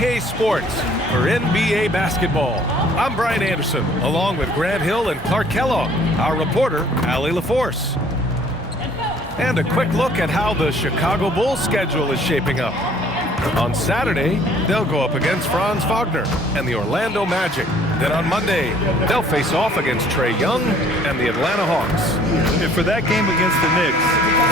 PK Sports for NBA basketball. I'm Brian Anderson, along with Grant Hill and Clark Kellogg, our reporter, Allie LaForce. And a quick look at how the Chicago Bulls schedule is shaping up. On Saturday, they'll go up against Franz Wagner and the Orlando Magic. Then on Monday, they'll face off against Trae Young and the Atlanta Hawks. And for that game against the Knicks,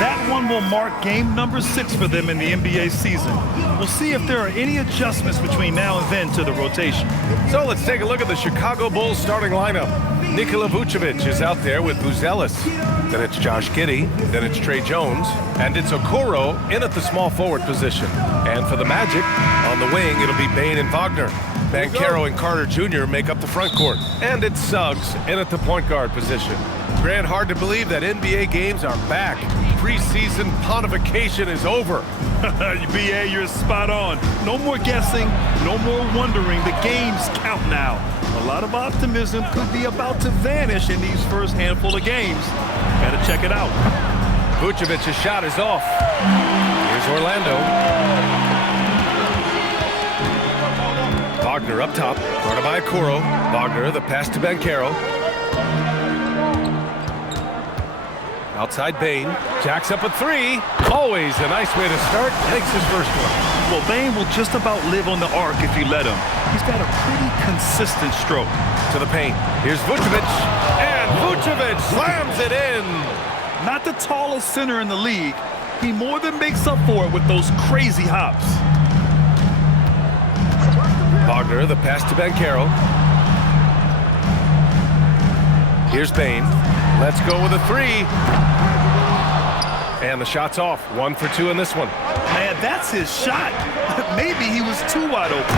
that one will mark game number 6 for them in the NBA season. We'll see if there are any adjustments between now and then to the rotation. So let's take a look at the Chicago Bulls starting lineup. Nikola Vucevic is out there with Buzelis. Then it's Josh Giddey. Then it's Tre Jones. And it's Okoro in at the small forward position. And for the Magic, on the wing, it'll be Bane and Wagner. Banchero and Carter Jr. make up the front court. And it's Suggs in at the point guard position. Grant, hard to believe that NBA games are back. Preseason pontification is over. BA, you're spot on. No more guessing, no more wondering. The games count now. A lot of optimism could be about to vanish in these first handful of games. Gotta check it out. Vucevic's shot is off. Here's Orlando. Wagner up top, guarded by Okoro. Wagner, the pass to Banchero. Outside Bane, jacks up a 3. Always a nice way to start, makes his first one. Well, Bane will just about live on the arc if you let him. He's got a pretty consistent stroke. To the paint, here's Vucevic, and Vucevic slams it in. Not the tallest center in the league, he more than makes up for it with those crazy hops. Wagner, the pass to Banchero. Here's Bane. Let's go with a 3. And the shot's off. 1 for 2 in this one. Man, that's his shot. Maybe he was too wide open.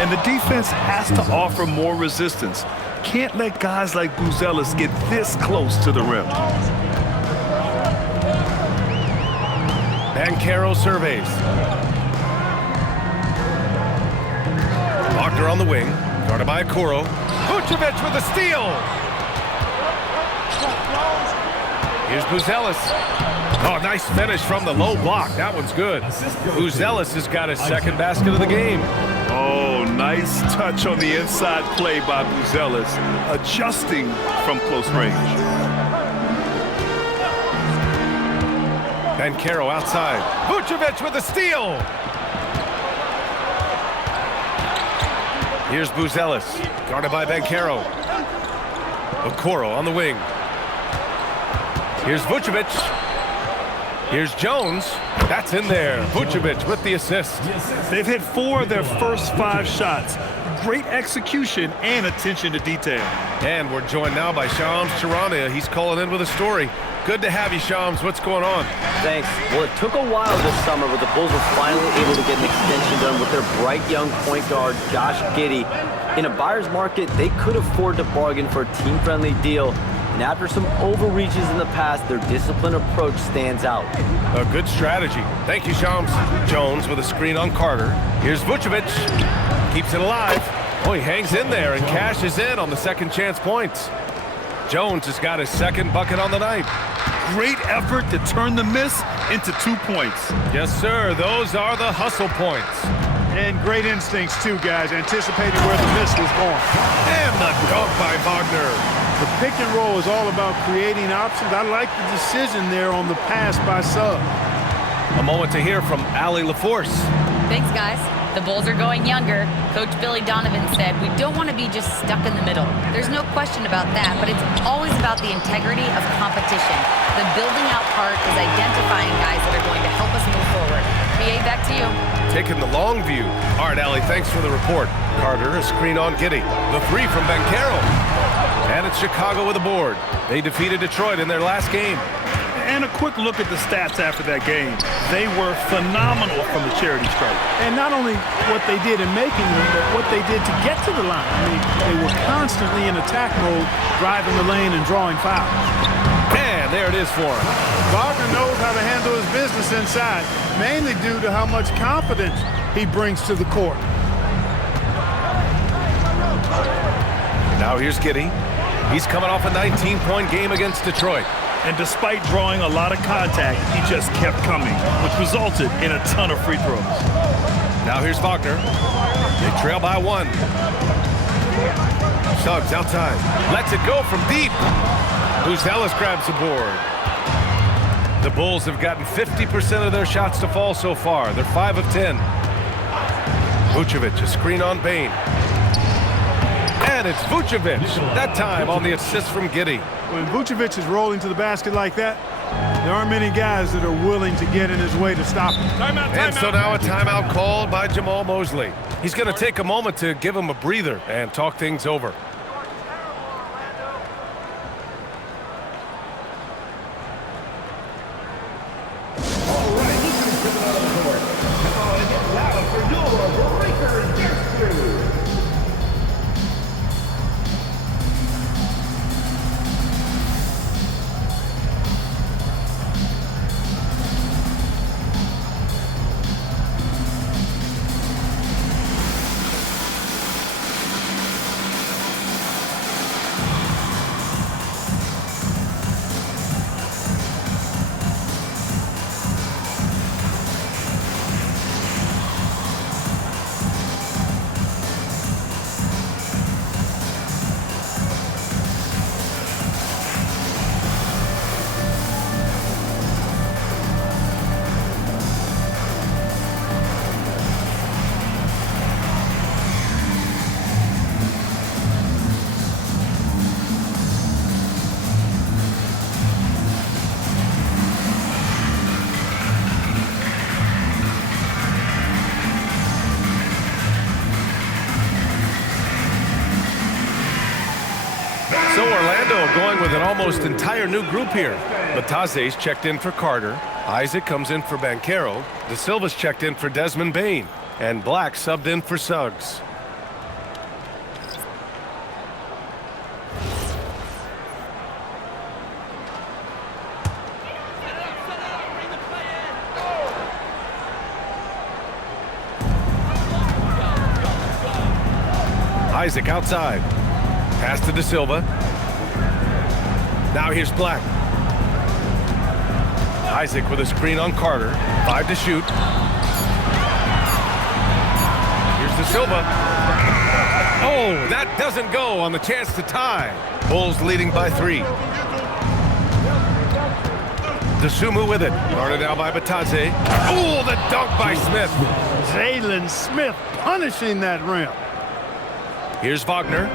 And the defense has to offer more resistance. Can't let guys like Buzelis get this close to the rim. Banchero surveys. Wagner on the wing, guarded by Okoro. Vucevic with a steal. Here's Buzelis. Oh, nice finish from the low block. That one's good. Buzelis has got his second basket of the game. Oh, nice touch on the inside play by Buzelis, adjusting from close range. Banchero outside. Vucevic with a steal. Here's Buzelis, guarded by Banchero. Okoro on the wing. Here's Vucevic. Here's Jones. That's in there. Vucevic with the assist. They've hit 4 of their first 5 shots. Great execution and attention to detail. And we're joined now by Shams Charania. He's calling in with a story. Good to have you, Shams. What's going on? Thanks. Well, it took a while this summer, but the Bulls were finally able to get an extension done with their bright young point guard, Josh Giddey. In a buyer's market, they could afford to bargain for a team-friendly deal. And after some overreaches in the past, their disciplined approach stands out. A good strategy. Thank you, Shams. Jones with a screen on Carter. Here's Vucevic. Keeps it alive. Oh, he hangs in there and cashes in on the second chance points. Jones has got his second bucket on the night. Great effort to turn the miss into 2 points. Yes, sir. Those are the hustle points. And great instincts, too, guys, anticipating where the miss was going. And the dunk by Wagner. The pick and roll is all about creating options. I like the decision there on the pass by Suggs. A moment to hear from Allie LaForce. Thanks, guys. The Bulls are going younger. Coach Billy Donovan said, we don't want to be just stuck in the middle. There's no question about that, but it's always about the integrity of competition. The building out part is identifying guys that are going to help us move forward. BA, back to you. Taking the long view. All right, Allie, thanks for the report. Carter, a screen on Giddey. The 3 from Banchero. And it's Chicago with a board. They defeated Detroit in their last game. And a quick look at the stats after that game. They were phenomenal from the charity stripe. And not only what they did in making them, but what they did to get to the line. I mean, they were constantly in attack mode, driving the lane and drawing fouls. And there it is for him. Wagner knows how to handle his business inside, mainly due to how much confidence he brings to the court. Now here's Giddey. He's coming off a 19-point game against Detroit. And despite drawing a lot of contact, he just kept coming, which resulted in a ton of free throws. Now here's Wagner. They trail by 1. Suggs outside. Lets it go from deep. Buzelis grabs the board. The Bulls have gotten 50% of their shots to fall so far. They're 5 of 10. Vucevic, a screen on Bane. And it's Vucevic, that time on the assist from Giddey. When Vucevic is rolling to the basket like that, there aren't many guys that are willing to get in his way to stop him. And so now a timeout called by Jamal Mosley. He's going to take a moment to give him a breather and talk things over. So Orlando going with an almost entire new group here. Bataze's checked in for Carter. Isaac comes in for Banchero. De Silva's checked in for Desmond Bane. And Black subbed in for Suggs. Isaac outside. Pass to De Silva. Now here's Black. Isaac with a screen on Carter. 5 to shoot. Here's De Silva. Oh, that doesn't go on the chance to tie. Bulls leading by 3. DeSumo with it. Guarded now by Bataze. Oh, the dunk by Smith. Jalen Smith punishing that rim. Here's Wagner.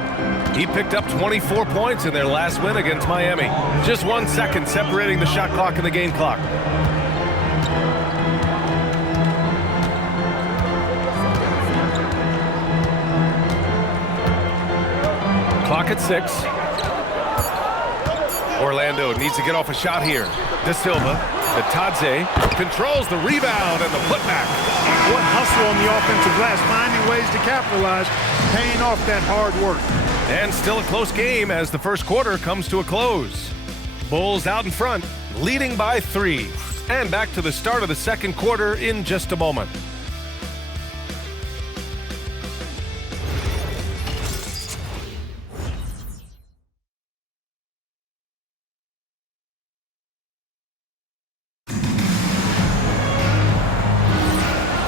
He picked up 24 points in their last win against Miami. Just 1 second separating the shot clock and the game clock. Clock at 6. Orlando needs to get off a shot here. De Silva, Bataze controls the rebound and the putback. What hustle on the offensive glass, finding ways to capitalize, paying off that hard work. And still a close game as the first quarter comes to a close. Bulls out in front, leading by 3. And back to the start of the second quarter in just a moment.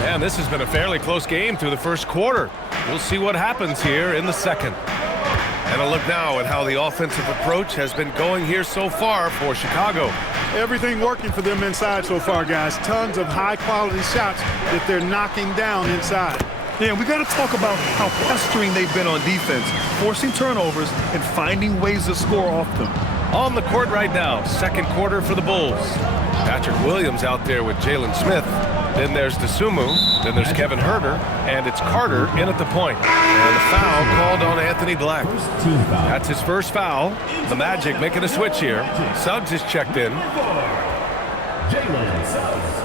And this has been a fairly close game through the first quarter. We'll see what happens here in the second. And a look now at how the offensive approach has been going here so far for Chicago. Everything working for them inside so far, guys. Tons of high-quality shots that they're knocking down inside. Yeah, we got to talk about how pestering they've been on defense, forcing turnovers and finding ways to score off them. On the court right now, second quarter for the Bulls. Patrick Williams out there with Jalen Smith. Then there's DeSumo. Then there's Kevin Huerter. And it's Carter in at the point. And a foul called on Anthony Black. That's his first foul. The Magic making a switch here. Suggs is checked in. Jalen Suggs.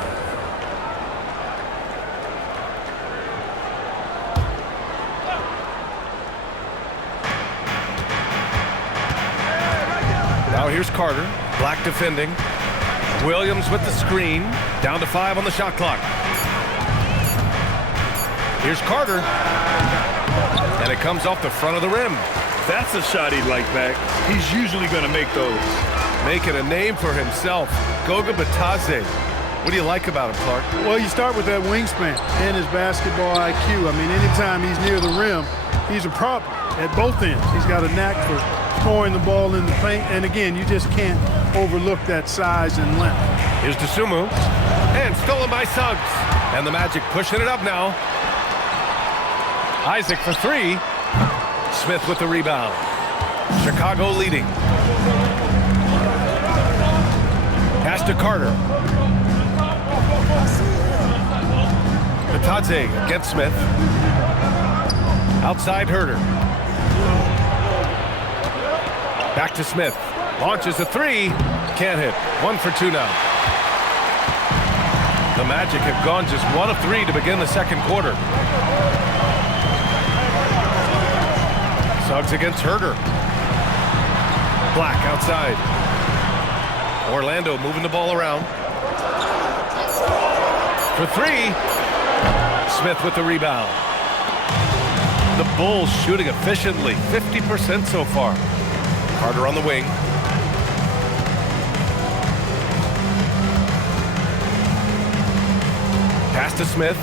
Now here's Carter. Black defending. Williams with the screen. Down to 5 on the shot clock. Here's Carter. And it comes off the front of the rim. That's a shot he'd like back. He's usually going to make those. Making a name for himself. Goga Bataze. What do you like about him, Clark? Well, you start with that wingspan and his basketball IQ. I mean, anytime he's near the rim, he's a problem at both ends. He's got a knack for scoring the ball in the paint, and again, you just can't overlook that size and length. Here's Dosunmu, and stolen by Suggs. And the Magic pushing it up now. Isaac for three. Smith with the rebound. Chicago leading. Pass to Carter. Batadze against Smith. Outside Herter. Back to Smith. Launches a three. Can't hit. 1 for 2 now. The Magic have gone just 1 of 3 to begin the second quarter. Suggs against Herter. Black outside. Orlando moving the ball around. For three. Smith with the rebound. The Bulls shooting efficiently. 50% so far. Carter on the wing. Pass to Smith.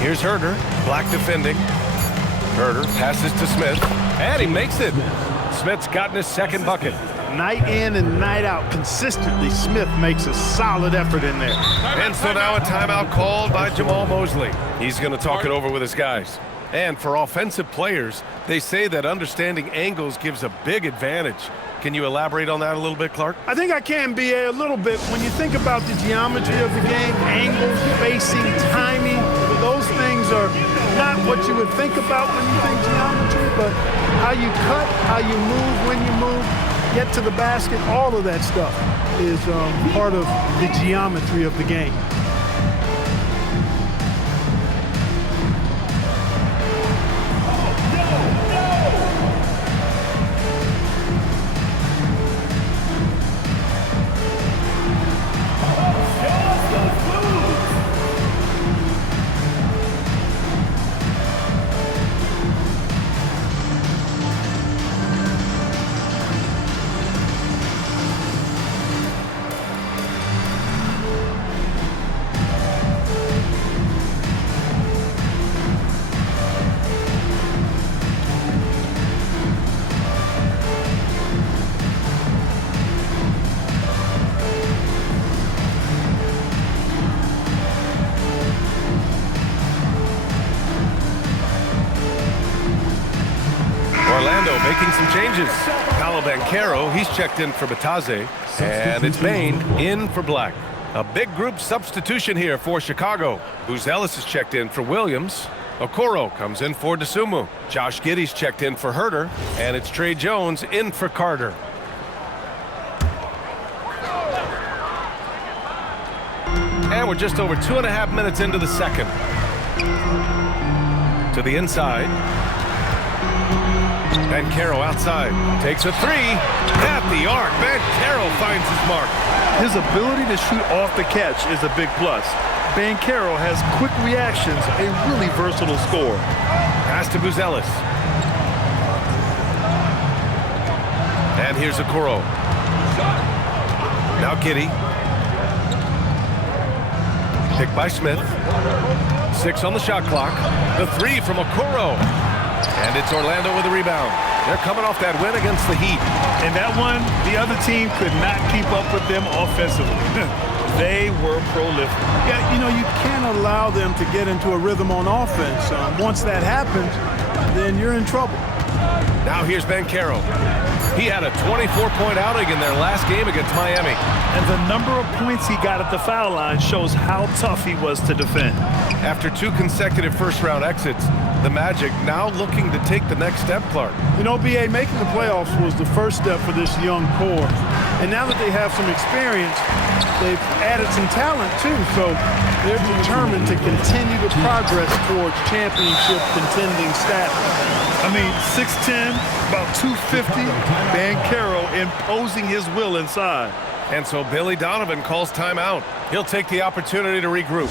Here's Herter. Black defending. Herter passes to Smith. And he makes it. Smith's gotten his second bucket. Night in and night out, consistently, Smith makes a solid effort in there. And so now a timeout called by Jamal Mosley. He's going to talk it over with his guys. And for offensive players, they say that understanding angles gives a big advantage. Can you elaborate on that a little bit, Clark? I think I can, B.A., a little bit. When you think about the geometry of the game, angles, spacing, timing, those things are not what you would think about when you think geometry, but how you cut, how you move, when you move, get to the basket, all of that stuff is part of the geometry of the game. Orlando making some changes. Paolo Banchero, he's checked in for Batadze. And it's Bane in for Black. A big group substitution here for Chicago. Buzelis is checked in for Williams. Okoro comes in for Dosunmu. Josh Giddey's checked in for Herter. And it's Tre Jones in for Carter. And we're just over 2.5 minutes into the second. To the inside. Banchero outside. Takes a three. At the arc. Banchero finds his mark. His ability to shoot off the catch is a big plus. Banchero has quick reactions, a really versatile scorer. Pass to Buzelis. And here's Okoro. Now Giddey. Picked by Smith. 6 on the shot clock. The three from Okoro. And it's Orlando with a rebound. They're coming off that win against the Heat. And that one, the other team could not keep up with them offensively. They were prolific. Yeah, you know, you can't allow them to get into a rhythm on offense. Once that happens, then you're in trouble. Now here's Banchero. He had a 24-point outing in their last game against Miami. And the number of points he got at the foul line shows how tough he was to defend. After 2 consecutive first-round exits, the Magic now looking to take the next step, Clark. You know, B.A., making the playoffs was the first step for this young core. And now that they have some experience, they've added some talent, too. So they're determined to continue to progress towards championship contending status. I mean, 6'10", about 250, Banchero imposing his will inside. And so Billy Donovan calls timeout. He'll take the opportunity to regroup.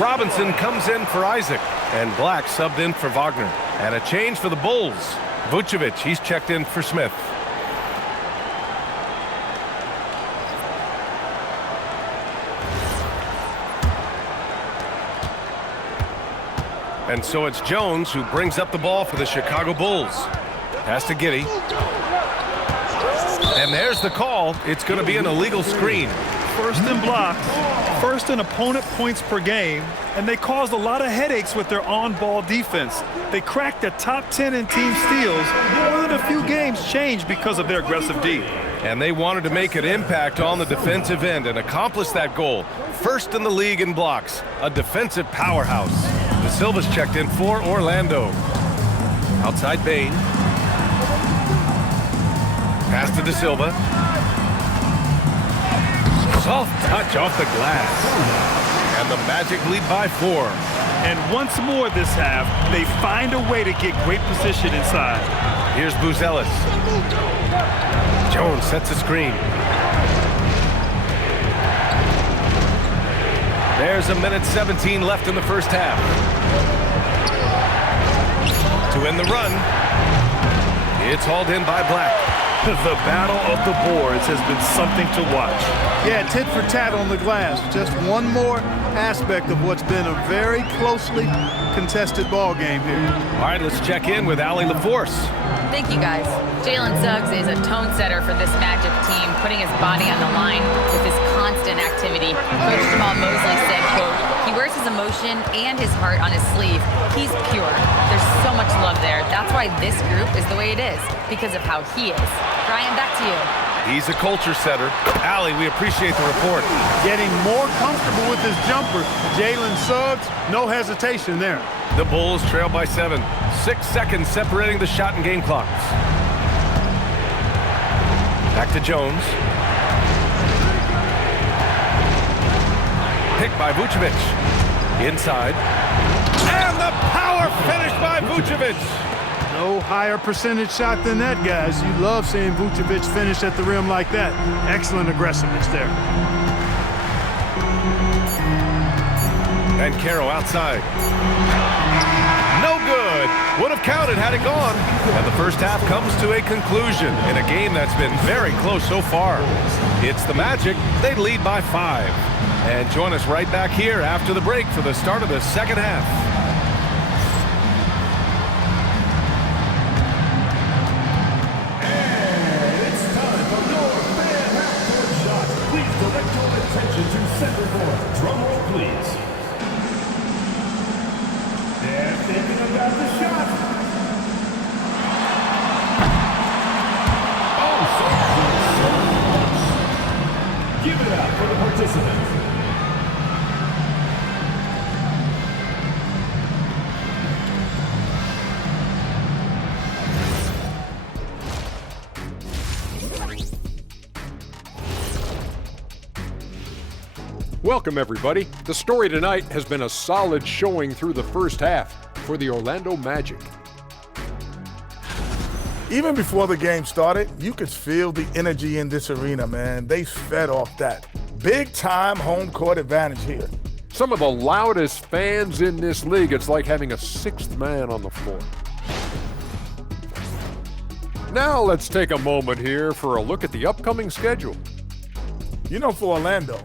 Robinson comes in for Isaac, and Black subbed in for Wagner. And a change for the Bulls. Vucevic, he's checked in for Smith. And so it's Jones who brings up the ball for the Chicago Bulls. Pass to Giddey. And there's the call. It's going to be an illegal screen. First in blocks, first in opponent points per game, and they caused a lot of headaches with their on-ball defense. They cracked the top 10 in team steals. More than a few games changed because of their aggressive D. And they wanted to make an impact on the defensive end and accomplish that goal. First in the league in blocks, a defensive powerhouse. De Silva's checked in for Orlando. Outside Bane. Pass to De Silva. Soft touch off the glass. And the Magic lead by 4. And once more this half, they find a way to get great position inside. Here's Buzelis. Jones sets a screen. There's a minute 17 left in the first half. To end the run. It's hauled in by Black. The battle of the boards has been something to watch. Yeah, tit for tat on the glass. Just one more aspect of what's been a very closely contested ball game here. All right, let's check in with Allie LaForce. Thank you, guys. Jalen Suggs is a tone setter for this Magic team, putting his body on the line with his constant activity. Coach Jamal Mosley said, quote, "He wears his emotion and his heart on his sleeve. He's pure. There's so much love there. That's why this group is the way it is, because of how he is." Brian, back to you. He's a culture setter. Allie, we appreciate the report. Getting more comfortable with his jumper. Jalen Suggs, no hesitation there. The Bulls trail by 7. 6 seconds separating the shot and game clocks. Back to Jones. Picked by Vucevic. Inside. And the power finish by Vucevic. No higher percentage shot than that, guys. You love seeing Vucevic finish at the rim like that. Excellent aggressiveness there. And Caro outside. No good. Would have counted had it gone. And the first half comes to a conclusion in a game that's been very close so far. It's the Magic. They lead by 5. And join us right back here after the break for the start of the second half. Drum roll, please. They're thinking about the shot. Oh, so close. Give it up for the participants. Welcome, everybody. The story tonight has been a solid showing through the first half for the Orlando Magic. Even before the game started, you could feel the energy in this arena, man. They fed off that. Big-time home court advantage here. Some of the loudest fans in this league. It's like having a sixth man on the floor. Now let's take a moment here for a look at the upcoming schedule. You know, for Orlando,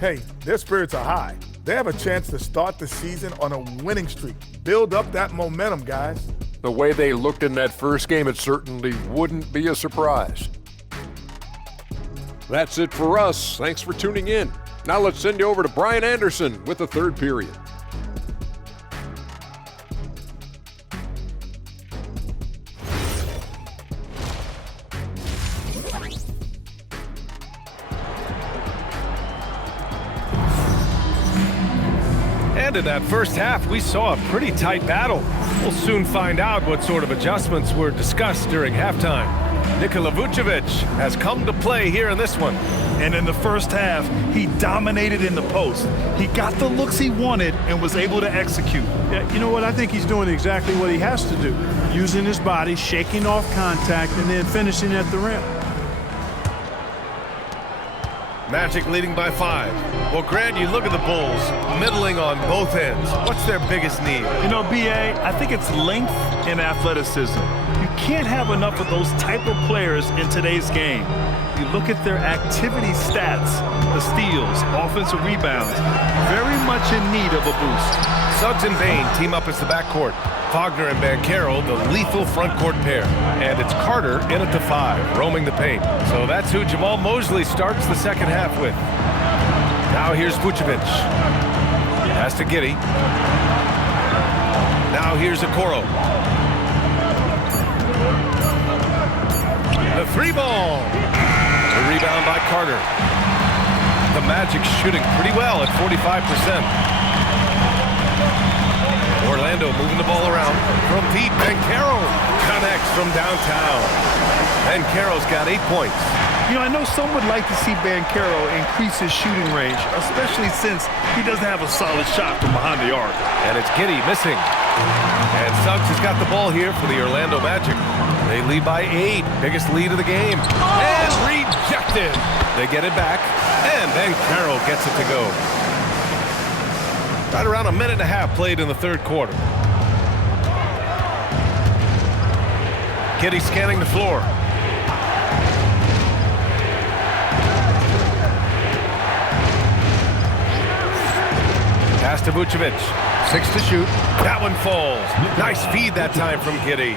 hey, their spirits are high. They have a chance to start the season on a winning streak. Build up that momentum, guys. The way they looked in that first game, it certainly wouldn't be a surprise. That's it for us. Thanks for tuning in. Now let's send you over to Brian Anderson with the third period. And in that first half, we saw a pretty tight battle. We'll soon find out what sort of adjustments were discussed during halftime. Nikola Vucevic has come to play here in this one. And in the first half, he dominated in the post. He got the looks he wanted and was able to execute. Yeah, you know what? I think he's doing exactly what he has to do. Using his body, shaking off contact, and then finishing at the rim. Magic leading by 5. Well, Grant, you look at the Bulls, middling on both ends. What's their biggest need? You know, B.A., I think it's length and athleticism. You can't have enough of those type of players in today's game. You look at their activity stats, the steals, offensive rebounds, very much in need of a boost. Suggs and Bane team up as the backcourt. Wagner and Banchero, the lethal front court pair. And it's Carter in at the 5, roaming the paint. So that's who Jamal Mosley starts the second half with. Now here's Vucevic. Pass to Giddey. Now here's Okoro. The 3-ball. The rebound by Carter. The Magic shooting pretty well at 45%. Orlando moving the ball around from deep. Banchero connects from downtown. Banchero's got 8 points. You know, I know some would like to see Banchero increase his shooting range, especially since he doesn't have a solid shot from behind the arc. And it's Giddey missing. And Suggs has got the ball here for the Orlando Magic. They lead by 8, biggest lead of the game. And rejected. They get it back, and Banchero gets it to go. Right around a minute and a half played in the third quarter. Giddey scanning the floor. Pass to Vucevic. 6 to shoot. That one falls. Nice feed that time from Giddey.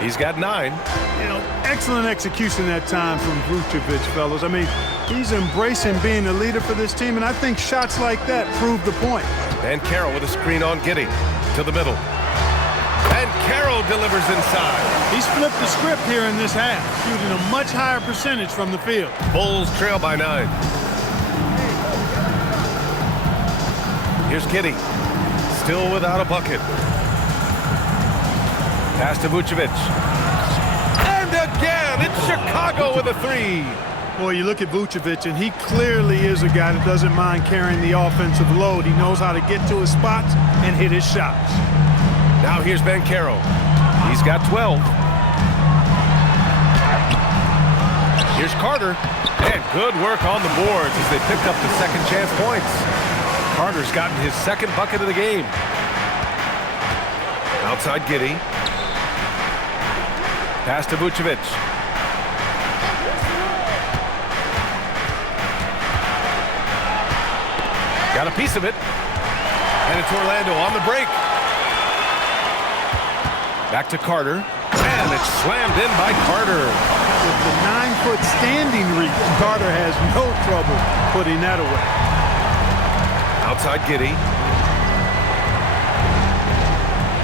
He's got 9. You know, excellent execution that time from Vucevic, fellas. I mean, he's embracing being a leader for this team, and I think shots like that prove the point. Banchero with a screen on Giddey to the middle. Banchero delivers inside. He's flipped the script here in this half, shooting a much higher percentage from the field. Bulls trail by 9. Here's Giddey, still without a bucket. Pass to Vucevic. And again, it's Chicago with a 3. Boy, you look at Vucevic, and he clearly is a guy that doesn't mind carrying the offensive load. He knows how to get to his spots and hit his shots. Now here's Banchero. He's got 12. Here's Carter. And good work on the boards as they picked up the second chance points. Carter's gotten his second bucket of the game. Outside Giddey. Pass to Vucevic. Got a piece of it. And it's Orlando on the break. Back to Carter. And it's slammed in by Carter. With the 9-foot standing reach, Carter has no trouble putting that away. Outside Giddey.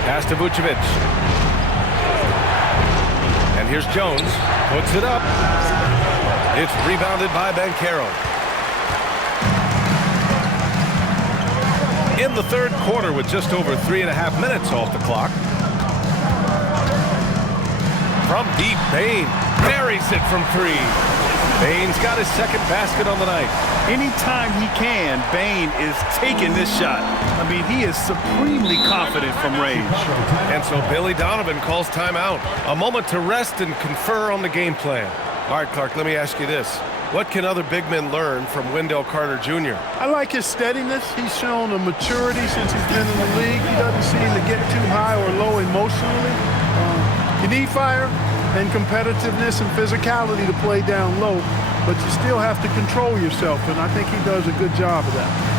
Pass to Vucevic. And here's Jones. Puts it up. It's rebounded by Banchero. In the third quarter with just over 3.5 minutes off the clock. From deep, Bane buries it from 3. Bane's got his second basket on the night. Anytime he can, Bane is taking this shot. I mean, he is supremely confident from range. And so Billy Donovan calls timeout. A moment to rest and confer on the game plan. All right, Clark, let me ask you this. What can other big men learn from Wendell Carter Jr.? I like his steadiness. He's shown a maturity since he's been in the league. He doesn't seem to get too high or low emotionally. You need fire and competitiveness and physicality to play down low, but you still have to control yourself, and I think he does a good job of that.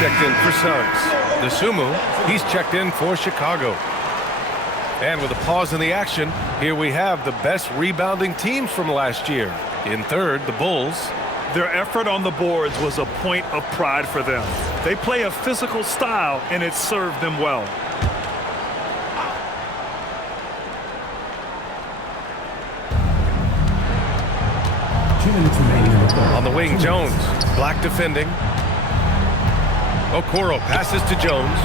Checked in for Suggs. Dosunmu, he's checked in for Chicago. And with a pause in the action, here we have the best rebounding teams from last year. In third, the Bulls. Their effort on the boards was a point of pride for them. They play a physical style, and it served them well. On the wing, Jones. Black defending. Okoro passes to Jones.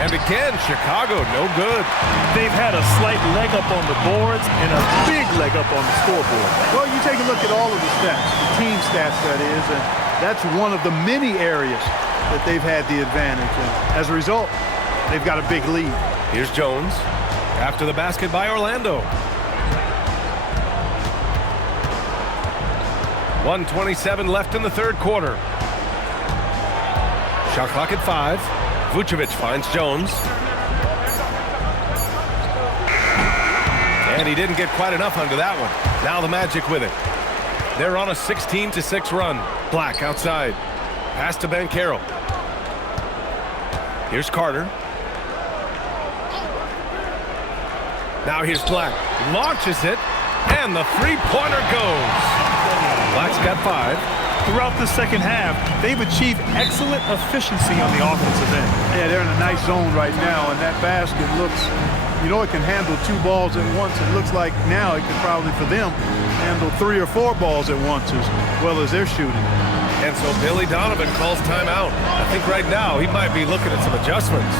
And again, Chicago, no good. They've had a slight leg up on the boards and a big leg up on the scoreboard. Well, you take a look at all of the stats, the team stats that is, and that's one of the many areas that they've had the advantage. And as a result, they've got a big lead. Here's Jones. After the basket by Orlando. 1:27 left in the third quarter. Shot clock at 5. Vucevic finds Jones. And he didn't get quite enough under that one. Now the Magic with it. They're on a 16-6 run. Black outside. Pass to Banchero. Here's Carter. Now here's Black. Launches it. And the three-pointer goes. Black's got 5. Throughout the second half, they've achieved excellent efficiency on the offensive end. Yeah, they're in a nice zone right now, and that basket looks, you know, it can handle 2 balls at once. It looks like now it could probably, for them, handle 3 or 4 balls at once as well as they're shooting. And so Billy Donovan calls timeout. I think right now he might be looking at some adjustments.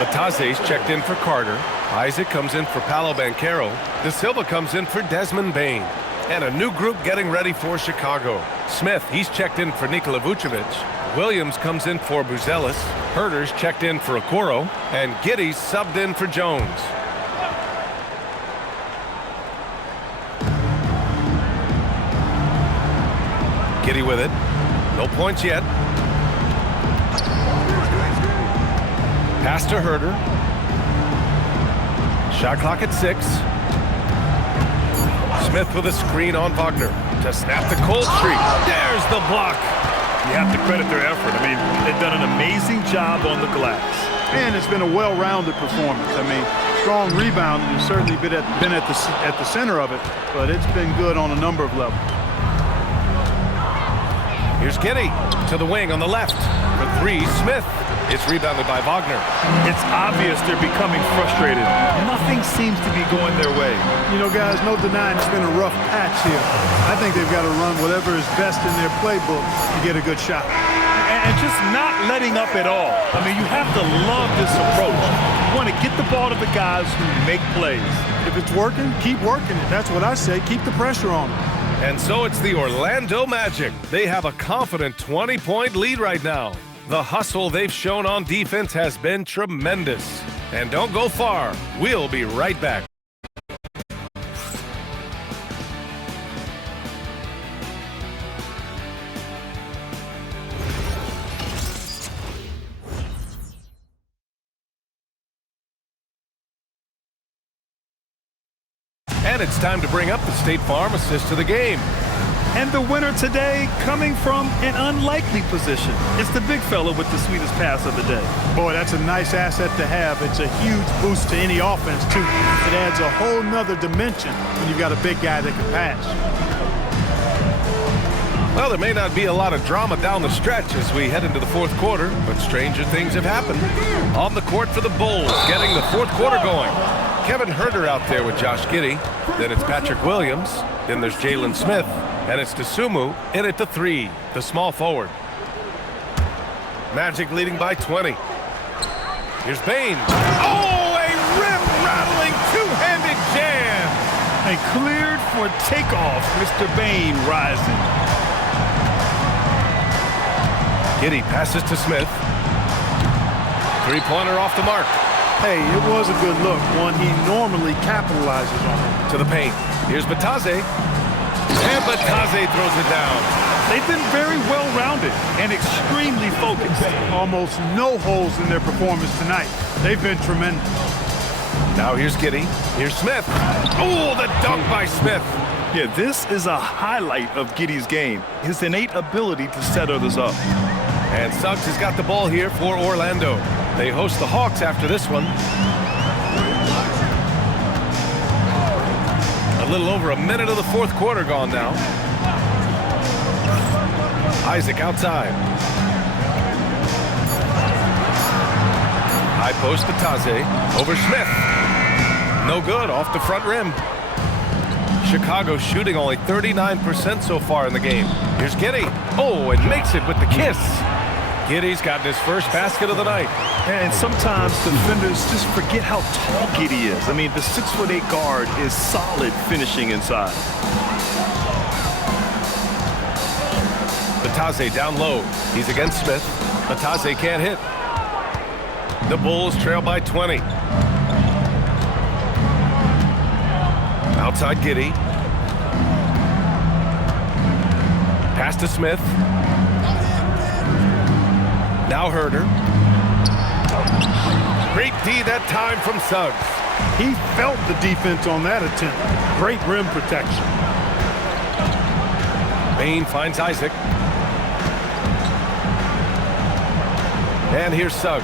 Matase's checked in for Carter. Isaac comes in for Paolo Banchero. De Silva comes in for Desmond Bane. And a new group getting ready for Chicago. Smith, he's checked in for Nikola Vucevic. Williams comes in for Buzelis. Herter's checked in for Okoro. And Giddey's subbed in for Jones. Giddey with it. No points yet. Pass to Herter. Shot clock at 6. Smith with a screen on Wagner to snap the cold streak. There's the block. You have to credit their effort. I mean, they've done an amazing job on the glass. And it's been a well-rounded performance. I mean, strong rebounding has certainly been at the center of it, but it's been good on a number of levels. Here's Giddey to the wing on the left. For 3, Smith. It's rebounded by Wagner. It's obvious they're becoming frustrated. Nothing seems to be going their way. You know, guys, no denying it's been a rough patch here. I think they've got to run whatever is best in their playbook to get a good shot. And just not letting up at all. I mean, you have to love this approach. You want to get the ball to the guys who make plays. If it's working, keep working it. That's what I say. Keep the pressure on them. And so it's the Orlando Magic. They have a confident 20-point lead right now. The hustle they've shown on defense has been tremendous. And don't go far. We'll be right back. And it's time to bring up the State Farm assist to the game. And the winner today coming from an unlikely position. It's the big fella with the sweetest pass of the day. Boy, that's a nice asset to have. It's a huge boost to any offense, too. It adds a whole nother dimension when you've got a big guy that can pass. Well, there may not be a lot of drama down the stretch as we head into the fourth quarter, but stranger things have happened. On the court for the Bulls, getting the fourth quarter going. Kevin Huerter out there with Josh Giddey. Then it's Patrick Williams. Then there's Jalen Smith. And it's Dosunmu in at the 3, the small forward. Magic leading by 20. Here's Bane. Oh, a rim-rattling two-handed jam. And cleared for takeoff. Mr. Bane rising. Giddey passes to Smith. Three-pointer off the mark. Hey, it was a good look, one he normally capitalizes on. To the paint. Here's Batadze. And Batadze throws it down. They've been very well-rounded and extremely focused. Almost no holes in their performance tonight. They've been tremendous. Now here's Giddey. Here's Smith. Oh, the dunk by Smith. Yeah, this is a highlight of Giddey's game, his innate ability to set others up. And Suggs has got the ball here for Orlando. They host the Hawks after this one. A little over a minute of the fourth quarter gone now. Isaac outside. High post to Taze. Over Smith. No good, off the front rim. Chicago shooting only 39% so far in the game. Here's Giddey. Oh, and makes it with the kiss. Giddey's gotten his first basket of the night. And sometimes defenders just forget how tall Giddey is. I mean, the 6'8" guard is solid finishing inside. Batadze down low. He's against Smith. Batadze can't hit. The Bulls trail by 20. Outside Giddey. Pass to Smith. Now Huerter. Great D that time from Suggs. He felt the defense on that attempt. Great rim protection. Bane finds Isaac. And here's Suggs.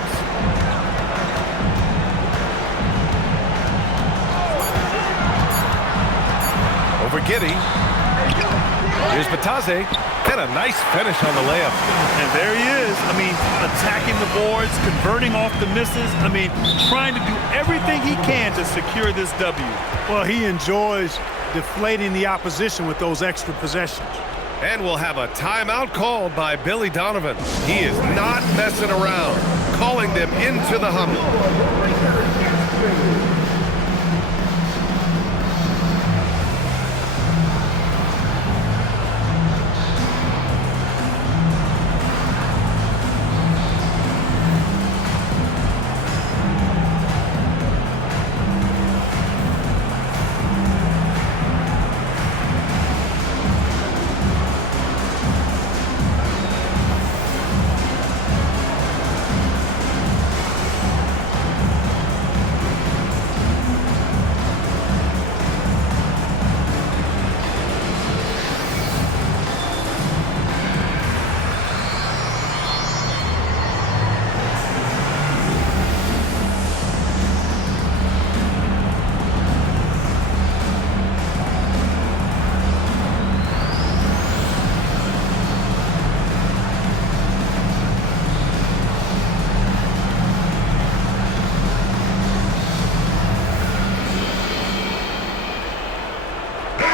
Over Giddey. Here's Batadze. And a nice finish on the layup. And there he is. I mean, attacking the boards, converting off the misses. I mean, trying to do everything he can to secure this W. Well, he enjoys deflating the opposition with those extra possessions. And we'll have a timeout called by Billy Donovan. He is not messing around, calling them into the huddle.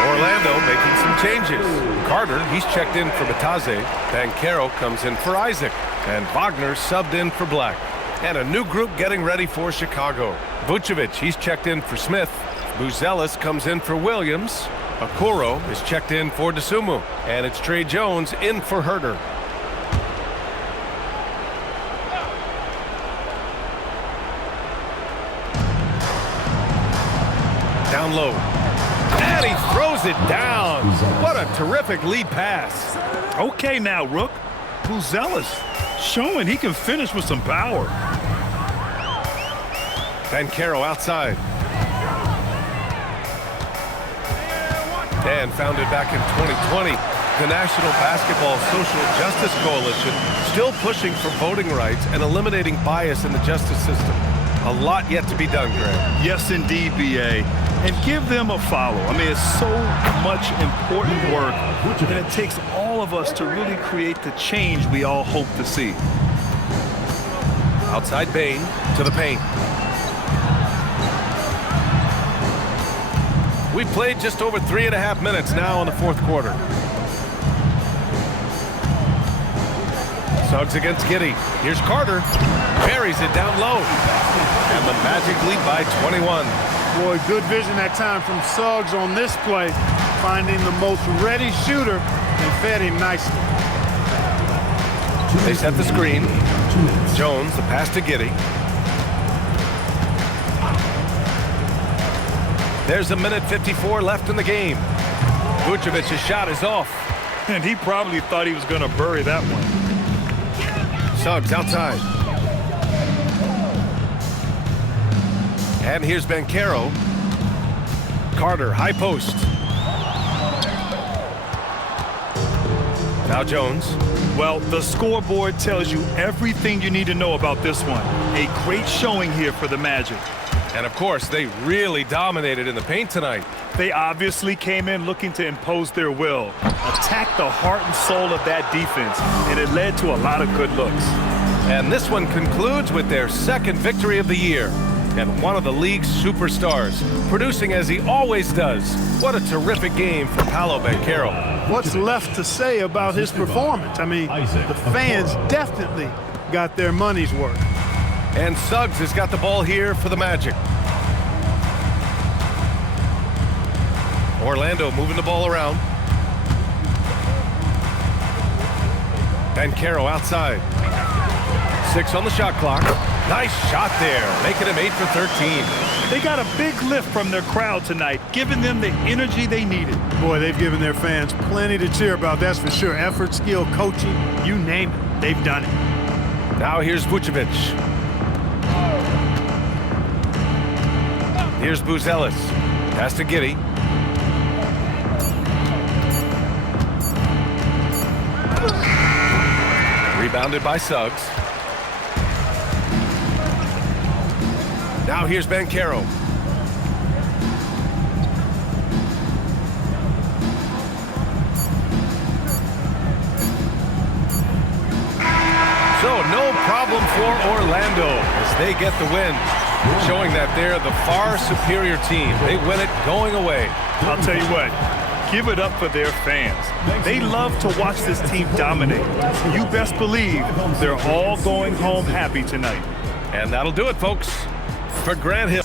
Orlando making some changes. Carter, he's checked in for Batadze. Banchero comes in for Isaac. And Wagner subbed in for Black. And a new group getting ready for Chicago. Vucevic, he's checked in for Smith. Buzelis comes in for Williams. Okoro is checked in for Dosunmu. And it's Tre Jones in for Huerter. Down low. And he throws it down. What a terrific lead pass. Okay now, Rook. Buzelis showing he can finish with some power. Banchero outside. And founded back in 2020, the National Basketball Social Justice Coalition still pushing for voting rights and eliminating bias in the justice system. A lot yet to be done, Greg. Yes, indeed, B.A. And give them a follow. I mean, it's so much important work, and it takes all of us to really create the change we all hope to see. Outside Bain to the paint. We played just over 3.5 minutes now in the fourth quarter. Suggs against Giddey. Here's Carter. Buries it down low. And the Magic lead by 21. Boy, good vision that time from Suggs on this play, finding the most ready shooter and fed him nicely. They set the screen. Jones, the pass to Giddey. There's 1:54 left in the game. Vucevic's shot is off. And he probably thought he was going to bury that one. Suggs outside. And here's Banchero. Carter, high post. Now Jones. Well, the scoreboard tells you everything you need to know about this one. A great showing here for the Magic. And of course, they really dominated in the paint tonight. They obviously came in looking to impose their will, attack the heart and soul of that defense, and it led to a lot of good looks. And this one concludes with their second victory of the year. And one of the league's superstars, producing as he always does. What a terrific game for Paolo Banchero. What's left to say about his performance? I mean, the fans definitely got their money's worth. And Suggs has got the ball here for the Magic. Orlando moving the ball around. Banchero outside. 6 on the shot clock. Nice shot there, making him 8 for 13. They got a big lift from their crowd tonight, giving them the energy they needed. Boy, they've given their fans plenty to cheer about, that's for sure. Effort, skill, coaching, you name it, they've done it. Now here's Vucevic. Here's Buzelis. Pass to Giddey. Rebounded by Suggs. Now here's Banchero. So no problem for Orlando as they get the win, showing that they're the far superior team. They win it going away. I'll tell you what, give it up for their fans. They love to watch this team dominate. You best believe they're all going home happy tonight. And that'll do it, folks, for Grant Hill.